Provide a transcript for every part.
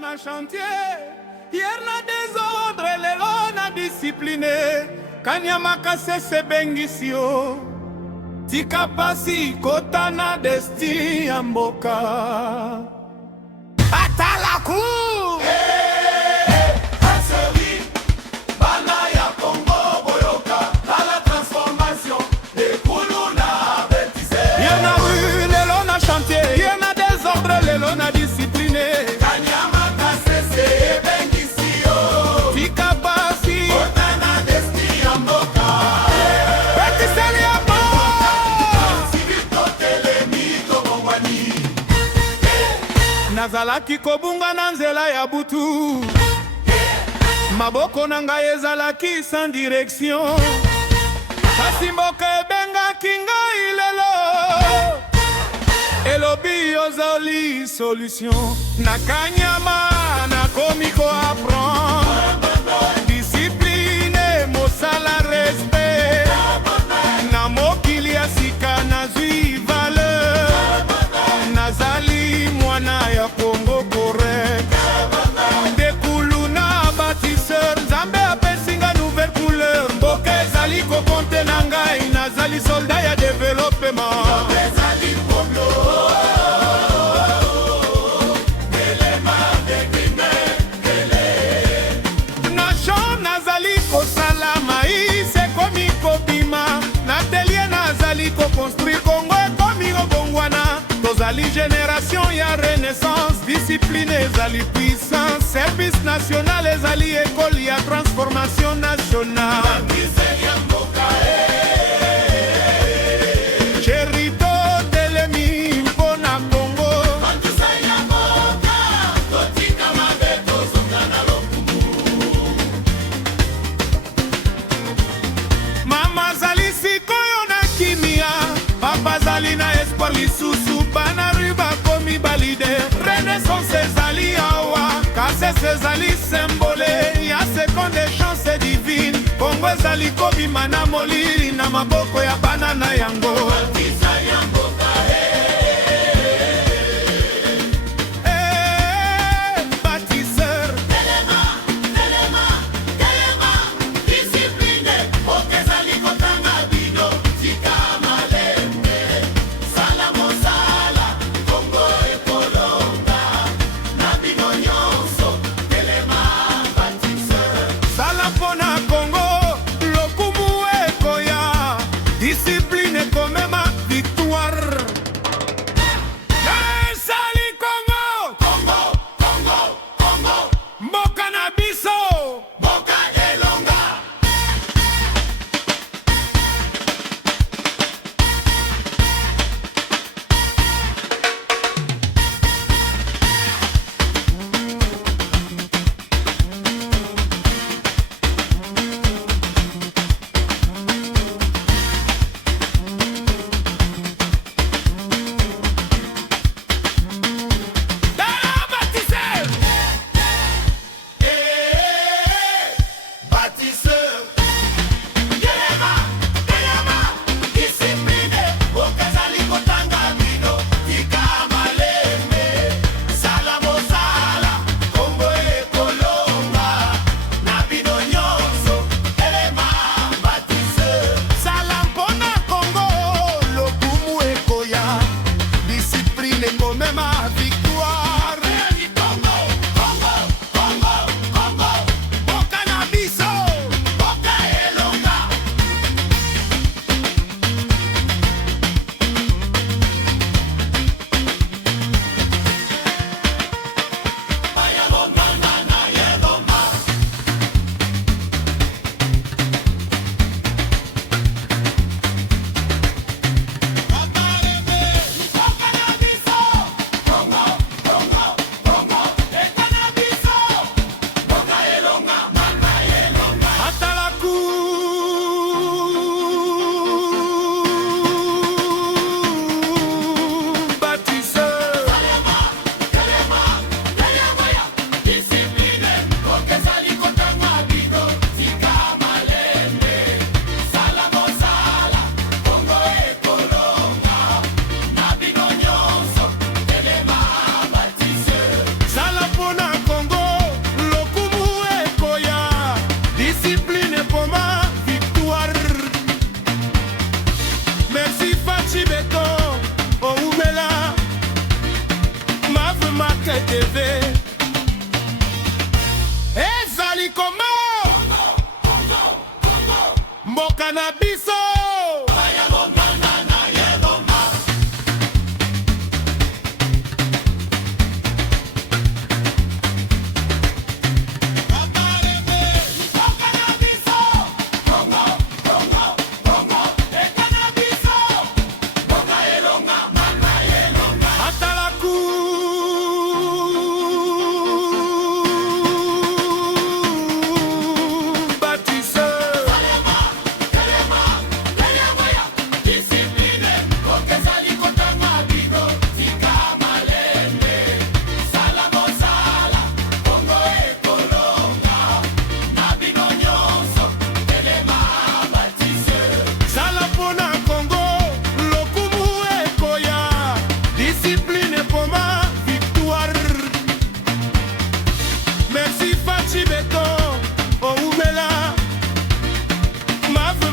na chantier, hier na désordre, lelo na discipliné. Kanyama kasese bengisi yo, tika pasi kota na desti ya mboka. Atalaku! Nazalaki kobunga na nzela ya butu, maboko na ngai ezalaki sans direction. Kasi mboka ebengaki ngai lelo, elobi ozali solution. Na kanyama nakomi ko apprendre discipline, mosala respect. Na mokili ya sika nazwi valeur, nazali mwana ya Congo correct. Dekulu na bâtisseur, Nzambe apesinga nouvelle couleur. Mboka ezali kokonte na ngai, nazali soldat ya développement. Nation nazali kosala maïs ekomi kobima, na atelier nazali koconstruire Congo ekomi kobongwana. Tozali génération ya renaissance, discipline ezali puissance, service national ezali école ya transformation nationale. Cherito telemi mpona Congo, mama zali sikoyo na kimia, papa zali na espoir lisusu. Bana riba komi balide, renaissance ezali awa, kasese ezali symbole ya seconde chance divine. Congo ezali kobima na molili na maboko ya bana na yango. Discipline komema Marque TV. Ezali Congo, mboka na biso.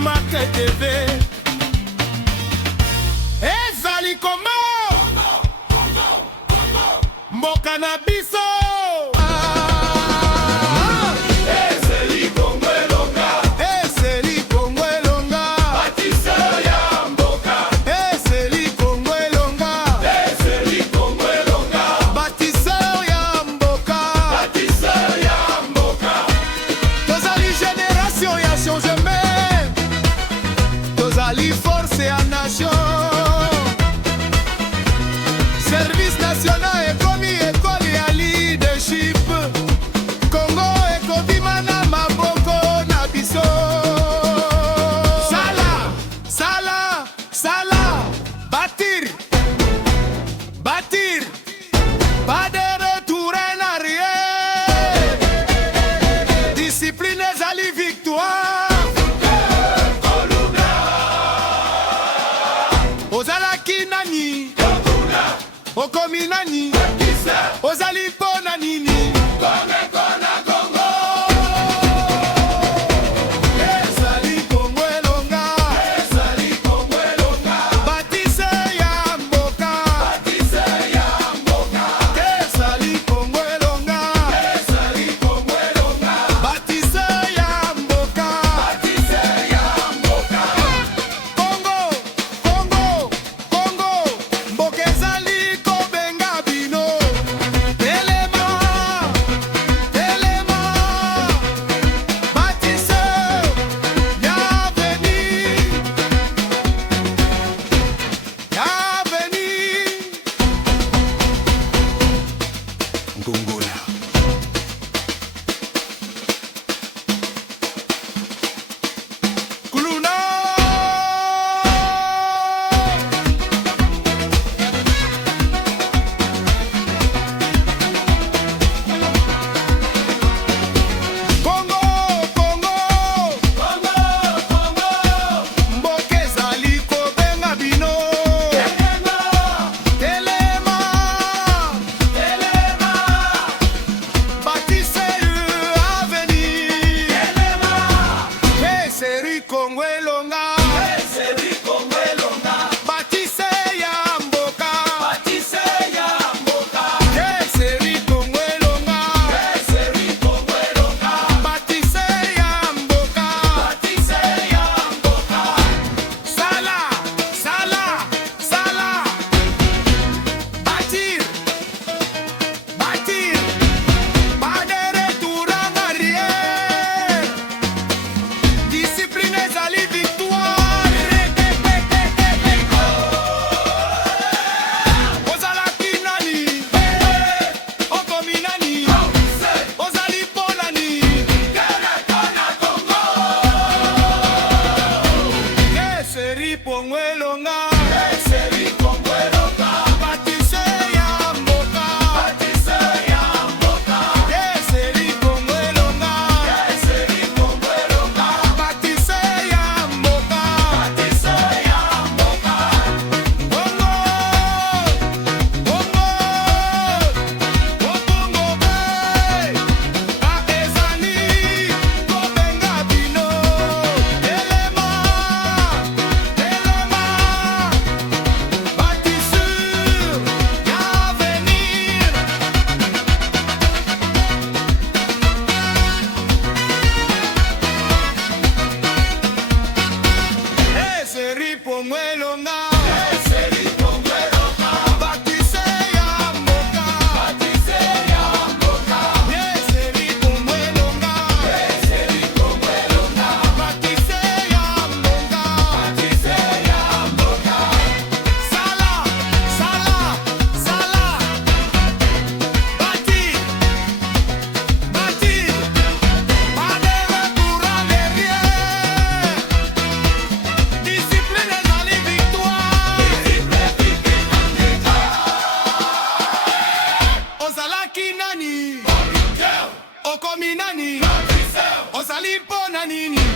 Marque TV. Ezali Congo, mboka na biso. Ezali Congo elonga, ezali Congo elonga. Bâtisseur ya mboka. Ezali Congo elonga, ezali Congo elonga. Bâtisseur ya mboka, bâtisseur ya mboka. Tozali génération ya changement. Tozali force ya nation. Service national ekomi ekole ya leadership. Congo ekobima na maboko na biso. Sala, sala, sala. Bâtir, bâtir. Pas de retour en arrière. Discipline ezali victoire. Ozalaki nani? Okomi nani? Ozali pona nini? Ezali Congo elonga, ezali Congo elonga. Bâtisseur ya mboka, bâtisseur ya mboka. Ezali Congo elonga, ezali Congo elonga. Bâtisseur ya mboka, bâtisseur ya mboka. Congo, Congo, Congo, mboka ezali kobenga bino. Telema, telema. Bâtisseur ya veni, ya veni. Ngongola. Kuluna. Congo, Congo, Congo, Congo. Mboka ezali kobenga bino. Telema, telema, telema. okomi nani? Ozali mpo na nini?